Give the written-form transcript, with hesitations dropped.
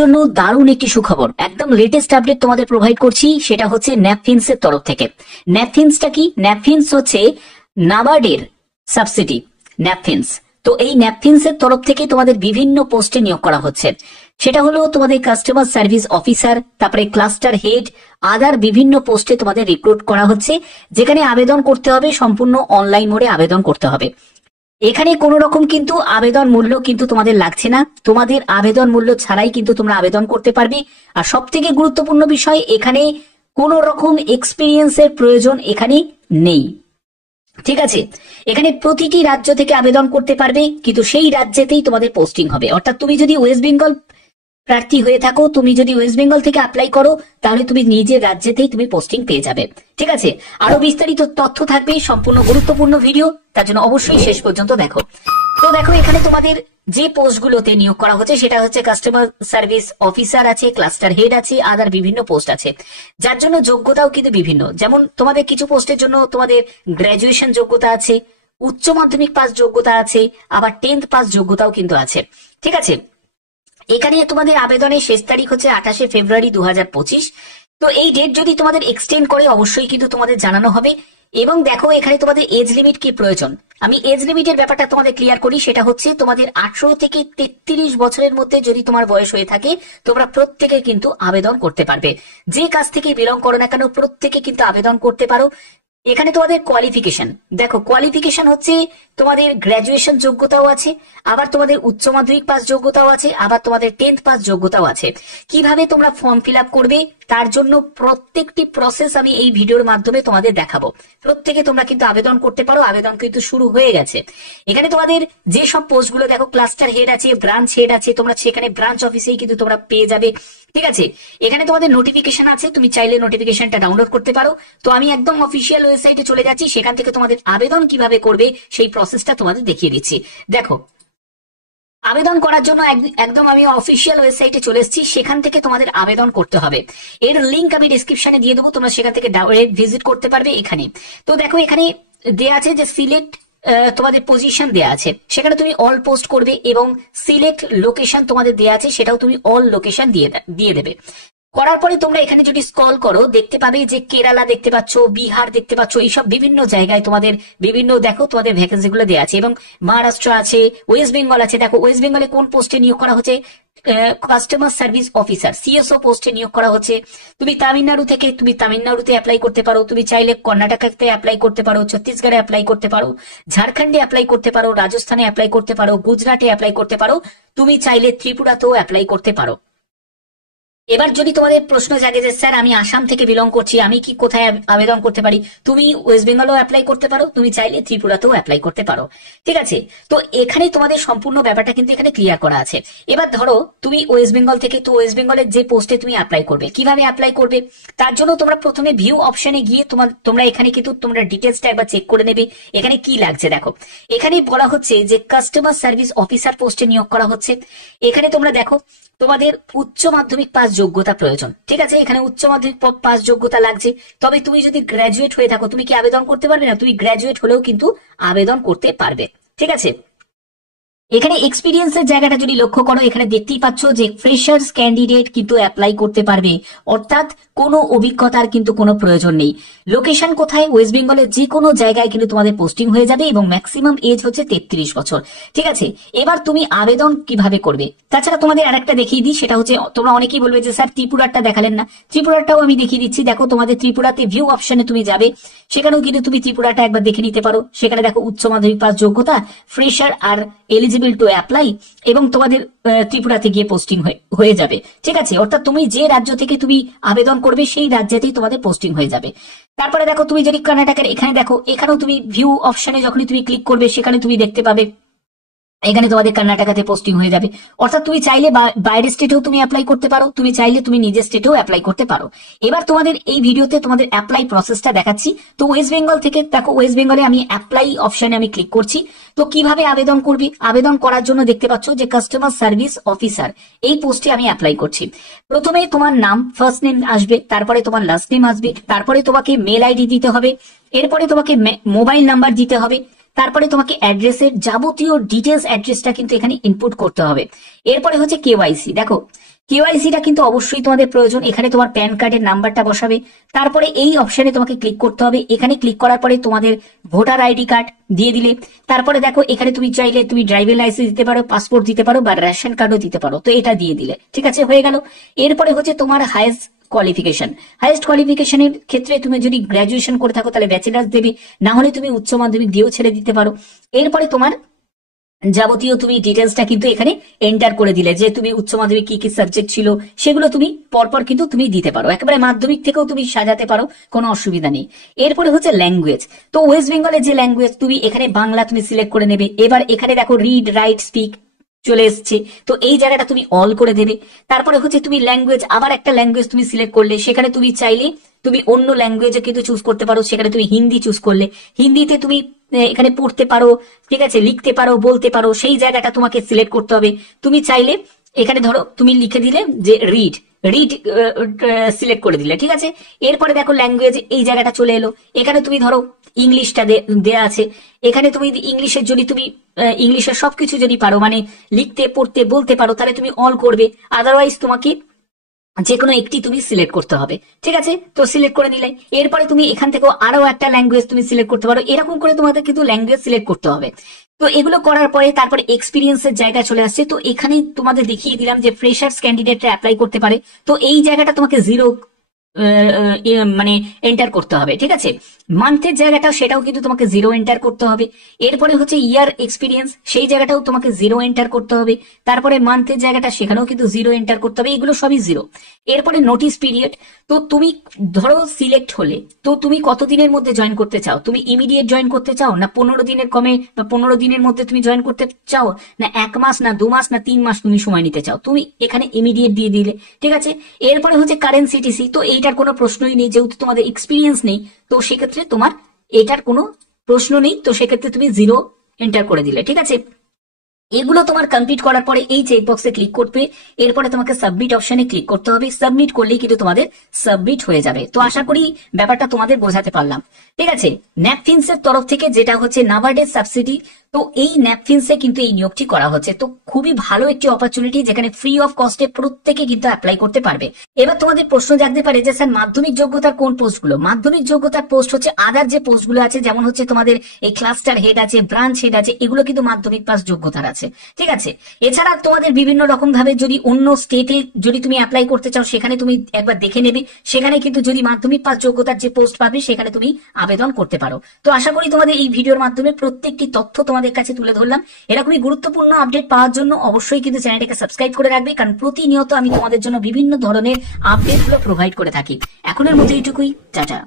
জন্য দারুণ একটি সুখবর, একদম লেটেস্ট আপডেট তোমাদের প্রোভাইড করছি। সেটা হচ্ছে ন্যাপথিনস এর তরফ থেকে। ন্যাপথিনসটা কি? ন্যাপথিনস হচ্ছে নাবার্ডের সাবসিডি ন্যাপথিনস। তো এই ন্যাপথিনস এর তরফ থেকে তোমাদের বিভিন্ন পোস্টে নিয়োগ করা হচ্ছে। সেটা হলো তোমাদের কাস্টমার সার্ভিস অফিসার, তারপরে ক্লাস্টার হেড, আদার বিভিন্ন পোস্টে তোমাদের রিক্রুট করা হচ্ছে, যেখানে আবেদন করতে হবে সম্পূর্ণ অনলাইন মোডে আবেদন করতে হবে। এখানে কোন রকম কিন্তু আবেদন মূল্য কিন্তু তোমাদের লাগছে না, তোমাদের আবেদন মূল্য ছাড়াই কিন্তু তোমরা আবেদন করতে পারবে। আর সব থেকে গুরুত্বপূর্ণ বিষয়, এখানে কোন রকম এক্সপিরিয়েন্সের প্রয়োজন এখানে নেই। ঠিক আছে, এখানে প্রতিটি রাজ্য থেকে আবেদন করতে পারবে, কিন্তু সেই রাজ্যেতেই তোমাদের পোস্টিং হবে। অর্থাৎ তুমি যদি ওয়েস্ট বেঙ্গল প্রার্থী হয়ে থাকো, তুমি যদি ওয়েস্ট বেঙ্গল থেকে অ্যাপ্লাই করো, তাহলে তুমি নিজের রাজ্যেতেই তুমি পোস্টিং পেয়ে যাবে। ঠিক আছে, আরো বিস্তারিত তথ্য থাকবে, সম্পূর্ণ গুরুত্বপূর্ণ ভিডিও, তার জন্য অবশ্যই শেষ পর্যন্ত দেখো। তো দেখো, এখানে তোমাদের যে পোস্টগুলোতে নিয়োগ করা হচ্ছে সেটা হচ্ছে কাস্টমার সার্ভিস অফিসার আছে, ক্লাস্টার হেড আছে, আদার বিভিন্ন পোস্ট আছে, যার জন্য যোগ্যতাও কিন্তু বিভিন্ন। যেমন তোমাদের কিছু পোস্টের জন্য তোমাদের গ্রাজুয়েশন যোগ্যতা আছে, উচ্চ মাধ্যমিক পাস যোগ্যতা আছে, আবার 10th পাস যোগ্যতাও কিন্তু আছে। ঠিক আছে, এখানে তোমাদের আবেদনের শেষ তারিখ হচ্ছে 28শে ফেব্রুয়ারি 2025। তো এই ডেট যদি তোমাদের এক্সটেন্ড করে অবশ্যই কিন্তু তোমাদের জানানো হবে। এবং দেখো, এখানে তোমাদের এজ লিমিট কি প্রয়োজন, আমি এজ লিমিটের ব্যাপারটা তোমাদের ক্লিয়ার করি। সেটা হচ্ছে তোমাদের 18 থেকে 33 বছরের মধ্যে যদি তোমার বয়স হয়ে থাকে, তোমরা প্রত্যেকে কিন্তু আবেদন করতে পারবে। যে কাজ থেকে বিলং করো না কেন, প্রত্যেকে কিন্তু আবেদন করতে পারো। এখানে তোমাদের কোয়ালিফিকেশন দেখো, কোয়ালিফিকেশন হচ্ছে তোমাদের গ্রাজুয়েশন যোগ্যতাও আছে, আবার তোমাদের উচ্চ মাধ্যমিক পাস যোগ্যতাও আছে, আবার তোমাদের 10th পাস যোগ্যতাও আছে। কিভাবে তোমরা ফর্ম ফিল আপ করবে তার জন্য প্রত্যেকটি প্রসেস আমি এই ভিডিওর মাধ্যমে তোমাদের দেখাবো। প্রত্যেকে তোমরা কিন্তু আবেদন করতে পারো, আবেদন কিন্তু শুরু হয়ে গেছে। এখানে তোমাদের যে সব পোস্টগুলো দেখো, ক্লাস্টার হেড আছে, ব্রাঞ্চ হেড আছে, তোমরা সেখানে ব্রাঞ্চ অফিসেই কিন্তু তোমরা পেয়ে যাবে। ঠিক আছে, এখানে তোমাদের নোটিফিকেশন আছে, তুমি চাইলে নোটিফিকেশনটা ডাউনলোড করতে পারো। তো আমি একদম অফিসিয়াল ওয়েবসাইটে চলে যাচ্ছি, সেখান থেকে তোমাদের আবেদন কিভাবে করবে সেই প্রসেসটা তোমাদের দেখিয়ে দিচ্ছি। দেখো, আবেদন করার জন্য একদম আমি অফিসিয়াল ওয়েবসাইটে চলে এসেছি, সেখান থেকে তোমাদের আবেদন করতে হবে। এর লিংক আমি ডেসক্রিপশনে দিয়ে দেবো, তোমরা সেখান থেকে ডাইরেক্ট ভিজিট করতে পারবে এখানে। তো দেখো, এখানে দেয়া আছে যে সিলেক্ট তোমাদের পজিশন দেয়া আছে, সেখানে তুমি অল পোস্ট করবে, এবং সিলেক্ট লোকেশন তোমাদের দেয়া আছে, সেটাও তুমি অল লোকেশন দিয়ে দেবে। করার পরে তোমরা এখানে যদি স্ক্রল করো, দেখতে পাবে যে কেরালা দেখতে পাচ্ছ, বিহার দেখতে পাচ্ছ, এইসব বিভিন্ন জায়গায় তোমাদের বিভিন্ন দেখো তোমাদের ভ্যাকেন্সি গুলো দেওয়া আছে, এবং মহারাষ্ট্র আছে, ওয়েস্ট বেঙ্গল আছে। দেখো, ওয়েস্ট বেঙ্গলে কোন পোস্টে নিয়োগ করা হচ্ছে, কাস্টমার সার্ভিস অফিসার সিএসও পোস্টে নিয়োগ করা হচ্ছে। তুমি তামিলনাড়ু থেকে তুমি তামিলনাড়ুতে অ্যাপ্লাই করতে পারো, তুমি চাইলে কর্ণাটকাতে অ্যাপ্লাই করতে পারো, ছত্তিশগড়ে অ্যাপ্লাই করতে পারো, ঝাড়খণ্ডে অ্যাপ্লাই করতে পারো, রাজস্থানে অ্যাপ্লাই করতে পারো, গুজরাটে অ্যাপ্লাই করতে পারো, তুমি চাইলে ত্রিপুরাতেও অ্যাপ্লাই করতে পারো। এবার যদি তোমাদের প্রশ্ন জাগে যে স্যার আমি আসাম থেকে বিলং করছি, আমি কি কোথায় আবেদন করতে পারি, তুমি ওয়েস্ট বেঙ্গলও অ্যাপ্লাই করতে পারো, তুমি চাইলে ত্রিপুরাতেও অ্যাপ্লাই করতে পারো। ঠিক আছে, তো এখানে তোমাদের সম্পূর্ণ ব্যাপারটা কিন্তু এখানে ক্লিয়ার করা আছে। এবার ধরো তুমি ওয়েস্ট বেঙ্গল থেকে, তো ওয়েস্ট বেঙ্গলের যে পোস্টে তুমি অ্যাপ্লাই করবে, কিভাবে অ্যাপ্লাই করবে তার জন্য তোমরা প্রথমে ভিউ অপশনে গিয়ে তোমরা এখানে কিন্তু তোমরা ডিটেলসটা একবার চেক করে নেবে। এখানে কি লাগছে দেখো, এখানে বলা হচ্ছে যে কাস্টমার সার্ভিস অফিসার পোস্টে নিয়োগ করা হচ্ছে। এখানে তোমরা দেখো, তোমাদের উচ্চ মাধ্যমিক পাস যোগ্যতা প্রয়োজন। ঠিক আছে, এখানে উচ্চ মাধ্যমিক পাস যোগ্যতা লাগছে। তবে তুমি যদি গ্রাজুয়েট হয়ে থাকো, তুমি কি আবেদন করতে পারবে না? তুমি গ্রাজুয়েট হলেও কিন্তু আবেদন করতে পারবে। ঠিক আছে, এখানে এক্সপিরিয়েন্সের জায়গাটা যদি লক্ষ্য করো, এখানে দেখতেই পাচ্ছ যে ফ্রেশার্স ক্যান্ডিডেট কিন্তু অ্যাপ্লাই করতে পারবে, অর্থাৎ কোনো অভিজ্ঞতার কিন্তু কোনো প্রয়োজন নেই। লোকেশন কোথায়? ওয়েস্ট বেঙ্গলের যে কোনো জায়গায় কিন্তু তোমাদের পোস্টিং হয়ে যাবে, এবং ম্যাক্সিমাম এজ হচ্ছে 33 বছর। ঠিক আছে, এবার তুমি আবেদন কিভাবে করবে, তাছাড়া তোমাদের আরেকটা দেখিয়ে দিই, সেটা হচ্ছে তোমরা অনেকেই বলবে যে স্যার ত্রিপুরারটা দেখালেন না, ত্রিপুরারটাও আমি দেখিয়ে দিচ্ছি। দেখো, তোমাদের ত্রিপুরাতে ভিউ অপশনে তুমি যাবে, সেখানেও কিন্তু তুমি ত্রিপুরাটা একবার দেখে নিতে পারো। সেখানে দেখো উচ্চ মাধ্যমিক পাস যোগ্যতা, fresher are eligible to apply, এবং তোমাদের ত্রিপুরাতে গিয়ে পোস্টিং হয়ে যাবে। ঠিক আছে, অর্থাৎ তুমি যে রাজ্য থেকে তুমি আবেদন করবে সেই রাজ্যেতেই তোমাদের পোস্টিং হয়ে যাবে। তারপরে দেখো, তুমি যদি কর্ণাটকের, এখানে দেখো, এখানেও তুমি ভিউ অপশনে যখনই তুমি ক্লিক করবে, সেখানে তুমি দেখতে পাবে এখানে তোমাদের কর্ণাটকাতে পোস্টিং হয়ে যাবে। অর্থাৎ তুমি চাইলে বাইরের স্টেটেও তুমি অ্যাপ্লাই করতে পারো, তুমি চাইলে তুমি নিজের স্টেটেও অ্যাপ্লাই করতে পারো। এবার তোমাদের এই ভিডিওতে তোমাদের অ্যাপ্লাই প্রসেসটা দেখাচ্ছি। তো ওয়েস্ট বেঙ্গল থেকে দেখো, ওয়েস্ট বেঙ্গলে আমি অ্যাপ্লাই অপশনে আমি ক্লিক করছি। তো কিভাবে আবেদন করবে, আবেদন করার জন্য দেখতে পাচ্ছ যে কাস্টমার সার্ভিস অফিসার, এই পোস্টে আমি অ্যাপ্লাই করছি। প্রথমে তোমার নাম, ফার্স্ট নেম আসবে, তারপরে তোমার লাস্ট নেম আসবে, তারপরে তোমাকে মেল আইডি দিতে হবে, এরপরে তোমাকে মোবাইল নাম্বার দিতে হবে, তারপরে তোমাকে অ্যাড্রেসের যাবতীয় ডিটেলস অ্যাড্রেসটা কিন্তু এখানে ইনপুট করতে হবে। এরপরে হচ্ছে কেওয়াইসি। দেখো, কেওয়াইসিটা কিন্তু অবশ্যই তোমাদের প্রয়োজন। এখানে তোমার প্যান কার্ডের নাম্বারটা বসাবে, তারপরে এই অপশনে তোমাকে ক্লিক করতে হবে। এখানে ক্লিক করার পরে তোমাদের ভোটার আইডি কার্ড দিয়ে দিলে, তারপরে দেখো এখানে তুমি চাইলে তুমি ড্রাইভিং লাইসেন্স দিতে পারো, পাসপোর্ট দিতে পারো, বা রেশন কার্ডও দিতে পারো। তো এটা দিয়ে দিলে, ঠিক আছে, হয়ে গেল। এরপরে হচ্ছে তোমার হাইয়েস্ট কোয়ালিফিকেশন। হাইয়েস্ট কোয়ালিফিকেশনের ক্ষেত্রে তুমি যদি গ্রাজুয়েশন করে থাকো তাহলে ব্যাচেলার্স দেবে, না হলে তুমি উচ্চ মাধ্যমিক দিয়েও ছেড়ে দিতে পারো। এরপরে তোমার যাবতীয় তুমি ডিটেলসটা কিন্তু এখানে এন্টার করে দিলে, যে তুমি উচ্চ মাধ্যমিক কি কি সাবজেক্ট ছিল সেগুলো তুমি পরপর কিন্তু তুমি দিতে পারো, একেবারে মাধ্যমিক থেকেও তুমি সাজাতে পারো, কোনো অসুবিধা নেই। এরপরে হচ্ছে ল্যাঙ্গুয়েজ। তো ওয়েস্ট বেঙ্গলের যে ল্যাঙ্গুয়েজ, তুমি এখানে বাংলা তুমি সিলেক্ট করে নেবে। এবার এখানে দেখো রিড রাইট স্পিক চলে এসছে, তো এই জায়গাটা তুমি অল করে দেবে। তারপরে হচ্ছে তুমি ল্যাঙ্গুয়েজ, আবার একটা ল্যাঙ্গুয়েজ তুমি সিলেক্ট করলে, সেখানে তুমি চাইলে তুমি অন্য ল্যাঙ্গুয়েজে কিন্তু চুজ করতে পারো। সেখানে তুমি হিন্দি চুজ করলে, হিন্দিতে তুমি এখানে পড়তে পারো, ঠিক আছে, লিখতে পারো, বলতে পারো, সেই জায়গাটা তোমাকে সিলেক্ট করতে হবে। তুমি চাইলে এখানে ধরো তুমি লিখে দিলে যে রিড রিড সিলেক্ট করে দিলে, ঠিক আছে। এরপরে দেখো ল্যাঙ্গুয়েজ এই জায়গাটা চলে এলো। এখানে তুমি ধরো ইংলিশটা দেয়া আছে, এখানে তুমি ইংলিশের যদি তুমি ইংলিশের সবকিছু যদি পারো, মানে লিখতে পড়তে বলতে পারো, তাহলে তুমি অল করবে। আদারওয়াইজ তোমাকে যে কোনো একটি তুমি সিলেক্ট করতে হবে, ঠিক আছে। তো সিলেক্ট করে নিলে, এরপরে তুমি এখান থেকে আরো একটা ল্যাঙ্গুয়েজ তুমি সিলেক্ট করতে পারো। এরকম করে তোমাদের কিন্তু ল্যাঙ্গুয়েজ সিলেক্ট করতে হবে। তো এগুলো করার পরে তারপরে এক্সপিরিয়েন্সের জায়গা চলে আসছে। তো এখানে তোমাদের দেখিয়ে দিলাম যে ফ্রেশার্স ক্যান্ডিডেটরা অ্যাপ্লাই করতে পারে। তো এই জায়গাটা তোমাকে জিরো মানে এন্টার করতে হবে, ঠিক আছে। মান্থের জায়গাটা সেটাও কিন্তু তোমাকে জিরো এন্টার করতে হবে। এরপরে হচ্ছে ইয়ার এক্সপিরিয়েন্স, সেই জায়গাটাও তোমাকে জিরো এন্টার করতে হবে। তারপরে মান্থের জায়গাটা, সেখানেও কিন্তু জিরো এন্টার করতে হবে। এগুলো সবই জিরো। এরপরে নোটিস পিরিয়ড। তো তুমি ধরো সিলেক্ট হলে, তো তুমি কতদিনের মধ্যে জয়েন করতে চাও? তুমি ইমিডিয়েট জয়েন করতে চাও, না 15 দিনের কমে বা 15 দিনের মধ্যে তুমি জয়েন করতে চাও, না 1 মাস, না 2 মাস, না 3 মাস তুমি সময় নিতে চাও? তুমি এখানে ইমিডিয়েট দিয়ে দিলে, ঠিক আছে। এরপরে হচ্ছে কারেন্ট সিটিসি। তো এইটার কোনো প্রশ্নই নেই, যেহেতু তোমাদের এক্সপিরিয়েন্স নেই, তো সেক্ষেত্রে তোমার এটার কোনো প্রশ্ন নেই। তো সেক্ষেত্রে তুমি জিরো এন্টার করে দিলে, ঠিক আছে। এগুলো তোমার কমপ্লিট করার পরে এই চেক বক্সে ক্লিক করবে। এরপরে তোমাকে সাবমিট অপশনে ক্লিক করতে হবে। সাবমিট করলেই কিন্তু তোমাদের সাবমিট হয়ে যাবে। তো আশা করি ব্যাপারটা তোমাদের বোঝাতে পারলাম, ঠিক আছে। ন্যাপকিনস এর তরফ থেকে, যেটা হচ্ছে নাবার্ডের সাবসিডি, তো এই ন্যাপকিনসে কিন্তু এই নিয়োগটি করা হচ্ছে। তো খুবই ভালো একটি অপরচুনিটি, যেখানে ফ্রি অফ কস্টে প্রত্যেকে কিন্তু অ্যাপ্লাই করতে পারবে। এবার তোমাদের প্রশ্ন জাগতে পারে যে স্যার মাধ্যমিক যোগ্যতার কোন পোস্টগুলো? মাধ্যমিক যোগ্যতার পোস্ট হচ্ছে আদার যে পোস্টগুলো আছে, যেমন হচ্ছে তোমাদের এই ক্লাস্টার হেড আছে, ব্রাঞ্চ হেড আছে, এগুলো কিন্তু মাধ্যমিক পাস যোগ্যতার আছে, ঠিক আছে। এছাড়া তোমাদের বিভিন্ন রকম ভাবে যদি অন্য স্টেটে যদি তুমি অ্যাপ্লাই করতে চাও, সেখানে তুমি একবার দেখে নেবে। সেখানে কিন্তু যদি মাধ্যমিক পাস যোগ্যতার যে পোস্ট পাবে, সেখানে তুমি আবেদন করতে পারো। তো আশা করি তোমাদের এই ভিডিওর মাধ্যমে প্রত্যেকটি তথ্য তোমাদের কাছে তুলে ধরলাম। এরকমই গুরুত্বপূর্ণ আপডেট পাওয়ার জন্য অবশ্যই কিন্তু চ্যানেলটাকে সাবস্ক্রাইব করে রাখবে, কারণ প্রতিনিয়ত আমি তোমাদের জন্য বিভিন্ন ধরনের আপডেটগুলো প্রোভাইড করে থাকি। এখনের মতো এইটুকুই, টাটা।